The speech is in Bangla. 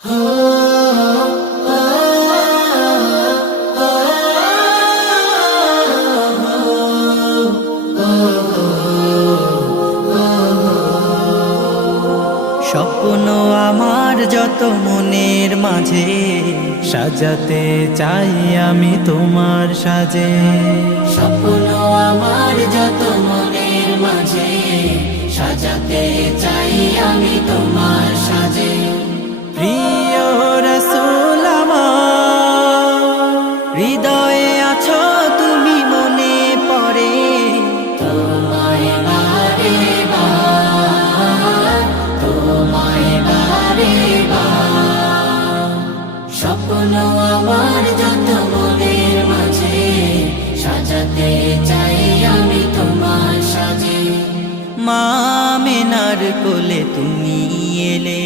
স্বপ্ন আমার যত মনের মাঝে সাজাতে চাই আমি তোমার সাজে। স্বপ্ন আমার যত মনের মাঝে সাজাতে চাই আমি তোমার সাজে। প্রিয় রাসূল আমার, হৃদয়ে আছো তুমি, মনে পড়ে তোমায় বারে বার, তোমায় বারে বার। স্বপ্ন আমার যত মনের মাঝে সাজাতে চাই আমি তোমার সাজে। মা আমিনার কোলে তুমি এলে,